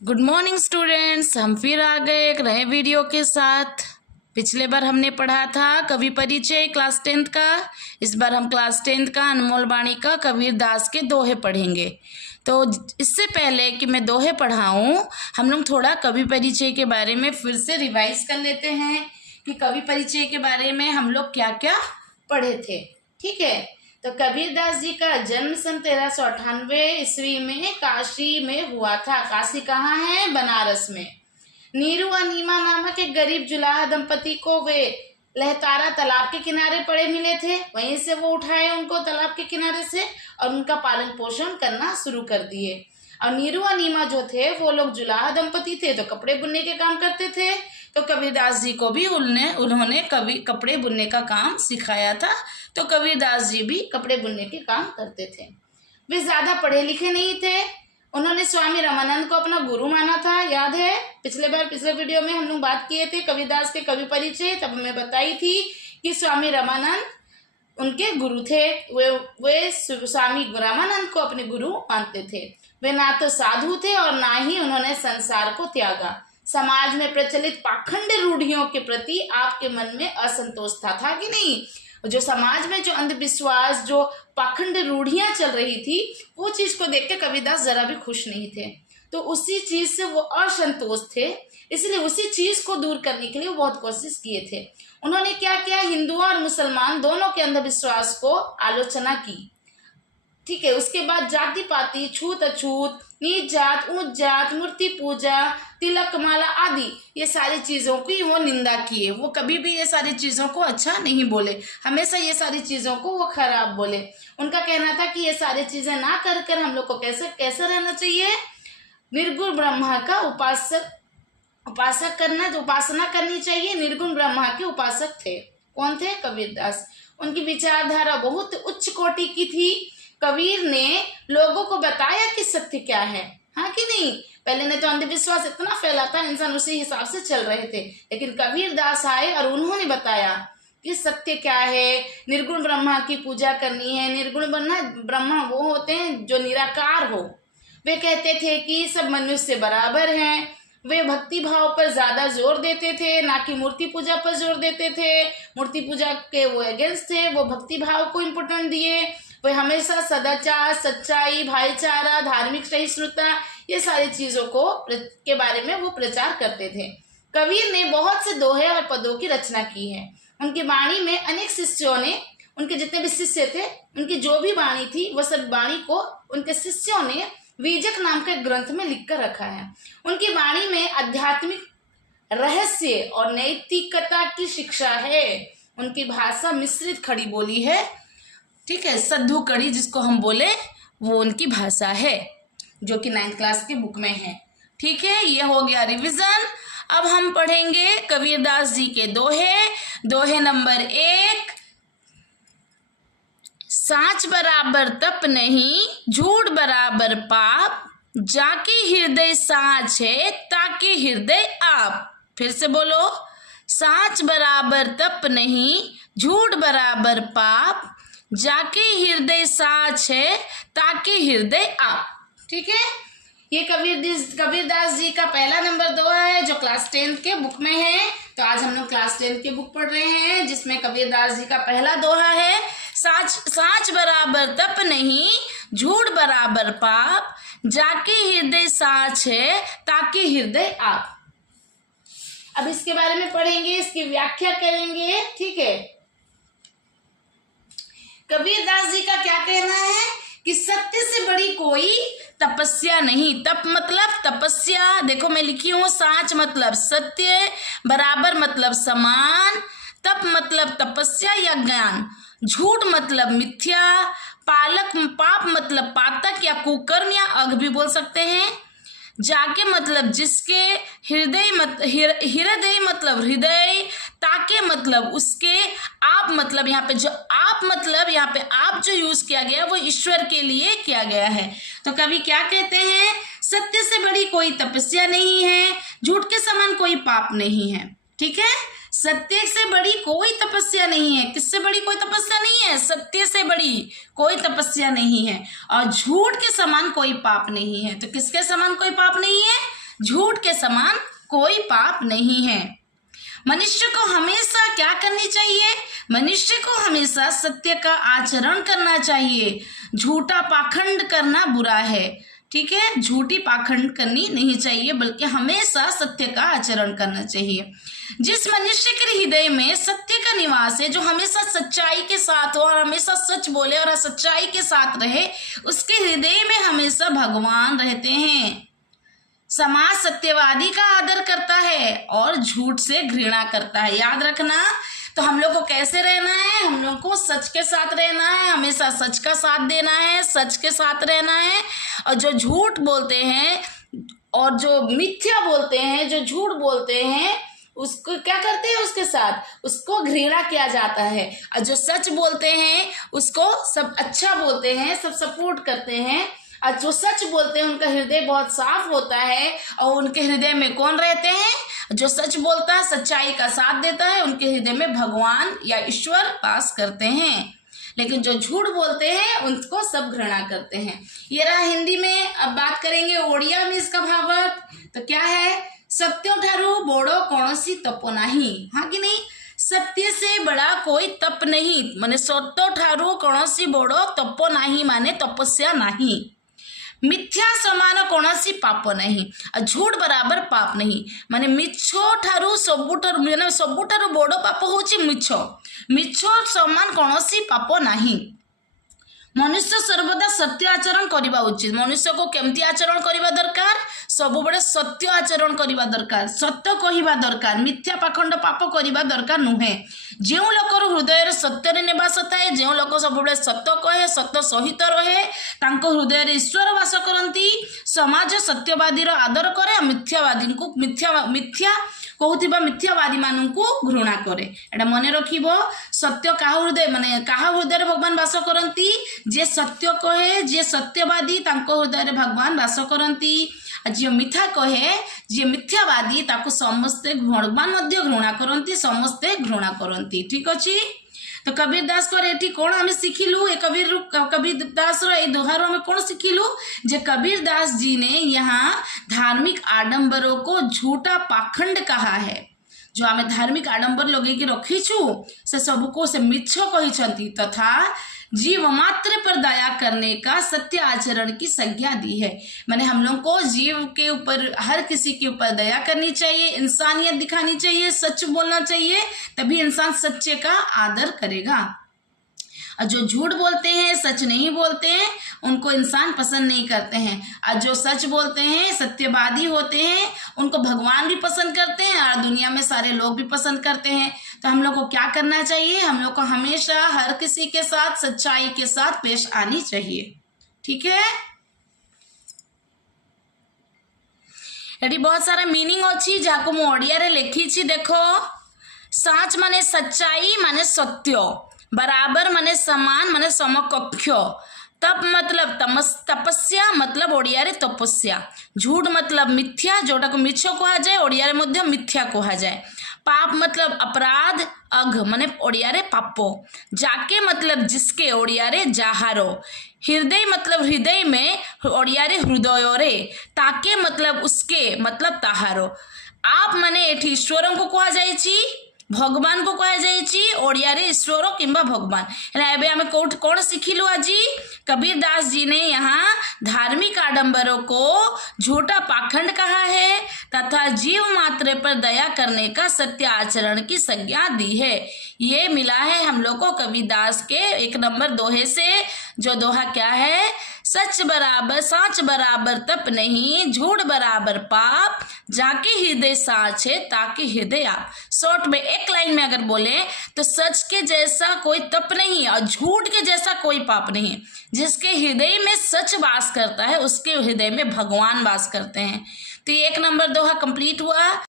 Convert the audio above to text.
Good morning students, हम फिर आ गए एक नए वीडियो के साथ। पिछले बार हमने पढ़ा था कवि परिचय क्लास 10th का। इस बार हम क्लास 10th का अनमोल वाणी का कबीर दास के दोहे पढ़ेंगे। तो इससे पहले कि मैं दोहे पढ़ाऊँ, हम लोग थोड़ा कवि परिचय के बारे में फिर से रिवाइज कर लेते हैं कि कवि परिचय के बारे में हम लोग क्या क्या पढ़े थे। ठीक है, तो कबीरदास जी का जन्म सन 1398 ईस्वी में काशी में हुआ था। काशी कहाँ है? बनारस में। नीरू और नीमा नामक एक गरीब जुलाहा दंपति को वे लहतारा तालाब के किनारे पड़े मिले थे। वहीं से वो उठाए उनको तालाब के किनारे से और उनका पालन पोषण करना शुरू कर दिए। और नीरू और नीमा जो थे वो लोग जुलाहा दंपति थे, तो कपड़े बुनने के काम करते थे। तो कबीरदास जी को भी उन्होंने कपड़े बुनने का काम सिखाया था। तो कबीरदास जी भी कपड़े बुनने के काम करते थे। वे ज्यादा पढ़े लिखे नहीं थे। उन्होंने स्वामी रामानंद को अपना गुरु माना था। याद है पिछले वीडियो में हम लोग बात किए थे कबीरदास के कवि परिचय, तब मैं बताई थी कि स्वामी रामानंद उनके गुरु थे। वे स्वामी रामानंद को अपने गुरु मानते थे। वे ना तो साधु थे और ना ही उन्होंने संसार को त्यागा। समाज में प्रचलित पाखंड रूढ़ियों के प्रति आपके मन में असंतोष था कि नहीं? जो समाज में जो अंधविश्वास, जो पाखंड रूढ़ियां चल रही थी, वो चीज को देख के कबीरदास जरा भी खुश नहीं थे। तो उसी चीज से वो असंतोष थे, इसलिए उसी चीज को दूर करने के लिए वो बहुत कोशिश किए थे। उन्होंने क्या किया? हिंदुओं और मुसलमान दोनों के अंधविश्वास को आलोचना की। ठीक है, उसके बाद जाति पाति, छूत अछूत, नीच जात, ऊंच जात, मूर्ति पूजा, तिलक माला आदि ये सारी चीजों की वो निंदा किए। वो कभी भी ये सारी चीजों को अच्छा नहीं बोले, हमेशा ये सारी चीजों को वो खराब बोले। उनका कहना था कि ये सारी चीजें ना कर कर हम लोग को कैसे रहना चाहिए? निर्गुण ब्रह्मा का उपासना करनी चाहिए। निर्गुण ब्रह्मा के उपासक थे। कौन थे? कबीरदास। उनकी विचारधारा बहुत उच्च कोटि की थी। कबीर ने लोगों को बताया कि सत्य क्या है, हाँ कि नहीं? पहले ने तो अंधविश्वास इतना फैला था, इंसान उसी हिसाब से चल रहे थे, लेकिन कबीरदास आए और उन्होंने बताया कि सत्य क्या है। निर्गुण ब्रह्मा की पूजा करनी है। निर्गुण ब्रह्मा वो होते हैं जो निराकार हो। वे कहते थे कि सब मनुष्य बराबर हैं। वे भक्ति भाव पर ज्यादा जोर देते थे, ना कि मूर्ति पूजा पर जोर देते थे। मूर्ति पूजा के वो अगेंस्ट थे, वो भक्ति भाव को इम्पोर्टेंट दिए। वे हमेशा सदाचार, सच्चाई, भाईचारा, धार्मिक सहिष्णुता ये सारी चीजों के बारे में वो प्रचार करते थे। कबीर ने बहुत से दोहे और पदों की रचना की है। उनकी वाणी में अनेक शिष्यों ने, उनके जितने भी शिष्य थे, उनकी जो भी वाणी थी वो सब वाणी को उनके शिष्यों ने बीजक नाम के ग्रंथ में लिख कर रखा है। उनकी वाणी में आध्यात्मिक रहस्य और नैतिकता की शिक्षा है। उनकी भाषा मिश्रित खड़ी बोली है। ठीक है, सद्धू कड़ी जिसको हम बोले वो उनकी भाषा है, जो कि 9th क्लास की बुक में है। ठीक है, ये हो गया रिवीजन। अब हम पढ़ेंगे कबीरदास जी के दोहे। दोहे नंबर 1। साच बराबर तप नहीं, झूठ बराबर पाप, जाके हृदय साच है ताके हृदय आप। फिर से बोलो, साच बराबर तप नहीं, झूठ बराबर पाप, जाके हृदय साच है ताके हृदय आप। ठीक है, ये कबीरदास जी का पहला नंबर दोहा है जो क्लास 10th के बुक में है। तो आज हम लोग क्लास 10th के बुक पढ़ रहे हैं जिसमें कबीरदास जी का पहला दोहा है। साच बराबर तप नहीं, झूठ बराबर पाप, जाके हृदय साच है ताके हृदय आप। अब इसके बारे में पढ़ेंगे, इसकी व्याख्या करेंगे। ठीक है, कबीरदास जी का क्या कहना है कि सत्य से बड़ी कोई तपस्या नहीं। तप मतलब तपस्या। देखो मैं लिखी हूं, साच मतलब सत्य, बराबर मतलब समान, तप मतलब तपस्या या ज्ञान, झूठ मतलब मिथ्या, पाप मतलब पातक या कुकर्म या अघ भी बोल सकते हैं, जाके मतलब जिसके, हृदय मतलब हृदय, ताके मतलब उसके, आप मतलब यहाँ पे आप जो यूज किया गया वो ईश्वर के लिए किया गया है। तो कवि क्या कहते हैं? सत्य से बड़ी कोई तपस्या नहीं है, झूठ के समान कोई पाप नहीं है। ठीक है, सत्य से बड़ी कोई तपस्या नहीं है। किससे बड़ी कोई तपस्या नहीं है? सत्य से बड़ी कोई तपस्या नहीं है। और झूठ के समान कोई पाप नहीं है। तो किसके समान कोई पाप नहीं है? झूठ के समान कोई पाप नहीं है। मनुष्य को हमेशा क्या करनी चाहिए? मनुष्य को हमेशा सत्य का आचरण करना चाहिए। झूठा पाखंड करना बुरा है, ठीक है, झूठी पाखंड करनी नहीं चाहिए, बल्कि हमेशा सत्य का आचरण करना चाहिए। जिस मनुष्य के हृदय में सत्य का निवास है, जो हमेशा सच्चाई के साथ हो और हमेशा सच बोले और सच्चाई के साथ रहे, उसके हृदय में हमेशा भगवान रहते हैं। समाज सत्यवादी का आदर करता है और झूठ से घृणा करता है। याद रखना। तो हम लोग को कैसे रहना है? हम लोग को सच के साथ रहना है, हमेशा सच का साथ देना है, सच के साथ रहना है। और जो झूठ बोलते हैं और जो मिथ्या बोलते हैं, जो झूठ बोलते हैं, उसको क्या करते हैं? उसके साथ उसको घृणा किया जाता है। और जो सच बोलते हैं उसको सब अच्छा बोलते हैं, सब सपोर्ट करते हैं। और जो सच बोलते हैं उनका हृदय बहुत साफ होता है। और उनके हृदय में कौन रहते हैं? जो सच बोलता है, सच्चाई का साथ देता है, उनके हृदय में भगवान या ईश्वर वास करते हैं। लेकिन जो झूठ बोलते हैं उनको सब घृणा करते हैं। ये रहा हिंदी में। अब बात करेंगे ओडिया में इसका भावार्थ। तो क्या है? सत्य ठारू बड़ो कौनसी तपो नहीं। हाँ कि नहीं? सत्य से बड़ा कोई तप नहीं, माने सत्य ठारू कौनसी बड़ो तपो नहीं, माने तपस्या नहीं। मिथ्या समान कौनसी पाप नहीं, और झूठ बराबर पाप नहीं, माने मिछ ठारू सबुठारू माने सबुठारू बड़ पाप होची मिछ। मिछ समान कौनसी पाप नहीं। मनुष्य सर्वदा सत्य आचरण करवा उचित। मनुष्य को केमती आचरण करवा दरकार? सब बड़े सत्य आचरण करवा दरकार, सत्य कहवा दरकार, मिथ्या पाखंड पाप करवा दरकार नुहे। जो लोकर हृदय सत्य निवास थाए, जो लोक सब सत्य कहे, सत्य सहित रहे, तांको हृदय ईश्वर वास करती। समाज सत्यवादी आदर करे, मिथ्यावादी को मिथ्या कहूथिबा मिथ्यावादी मानू घृणा करे। एटा मन रखिब। सत्य काहा हृदय माने काहा हृदय भगवान वास करती? जे सत्य कहे, जे सत्यवादी, तांको हृदय भगवान वास करती। जे मिथ्या कहे, जे मिथ्यावादी, ताको समस्ते भगवान मध्य घृणा करती, समस्ते घृणा करती। ठीक अच्छी। तो कबीर दास को एठी कौन हमें शिखिलु? कबीर दास रो दोहारो में कौन शिखिलु? जे कबीर दास जी ने यहाँ धार्मिक आडंबरों को झूठा पाखंड कहा है। जो आमे धार्मिक आडंबर लगे कि रखीछु से सबको से मिछ कही तथा जीव मात्र पर दया करने का सत्य आचरण की संज्ञा दी है। मैंने हम लोग को जीव के ऊपर, हर किसी के ऊपर दया करनी चाहिए, इंसानियत दिखानी चाहिए, सच बोलना चाहिए, तभी इंसान सच्चे का आदर करेगा। और जो झूठ बोलते हैं, सच नहीं बोलते हैं, उनको इंसान पसंद नहीं करते हैं। और जो सच बोलते हैं, सत्यवादी होते हैं, उनको भगवान भी पसंद करते हैं और दुनिया में सारे लोग भी पसंद करते हैं। तो हम लोग को क्या करना चाहिए? हम लोग को हमेशा हर किसी के साथ सच्चाई के साथ पेश आनी चाहिए। ठीक है। एटी बहुत सारा मीनिंग अच्छी जहाँ मु ओडिया रे लिखी। देखो, साच माने सच्चाई माने सत्य, बराबर माने समान माने समकक्ष, तप मतलब तपस्या मतलब ओडिया रे तपस्या, झूठ मतलब मिथ्या, जोटा को मिछ कहा जाए, ओडिया रे मध्य मिथ्या कहा जाए। पाप मतलब अपराध, अघ माने ओडिया रे पापो, जाके मतलब जिसके, ओडिया रे जाहारो, हृदय मतलब हृदय में, ओडिया रे हृदय रे, ताके मतलब उसके मतलब ताहारो। आप माने एठी ईश्वरों को कहा जाइछि, भगवान को कहा जाइछि, ओडिया रे ईश्वर किंबा भगवान। एबे हमें कौन शिखिलु आज? कबीर दास जी ने यहाँ धार्मिक आडंबरों को झूठा पाखंड कहा है तथा जीव मात्र पर दया करने का सत्य आचरण की संज्ञा दी है। ये मिला है हम लोग को कबीर दास के 1 नंबर दोहे से। जो दोहा क्या है? सच बराबर साच बराबर तप नहीं, झूठ बराबर पाप, जाके हृदय साच है ताकि हृदय आप। शॉर्ट में एक लाइन में अगर बोले तो सच के जैसा कोई तप नहीं और झूठ के जैसा कोई पाप नहीं। जिसके हृदय में सच वास करता है उसके हृदय में भगवान वास करते हैं। तो 1 नंबर दोहा कंप्लीट हुआ।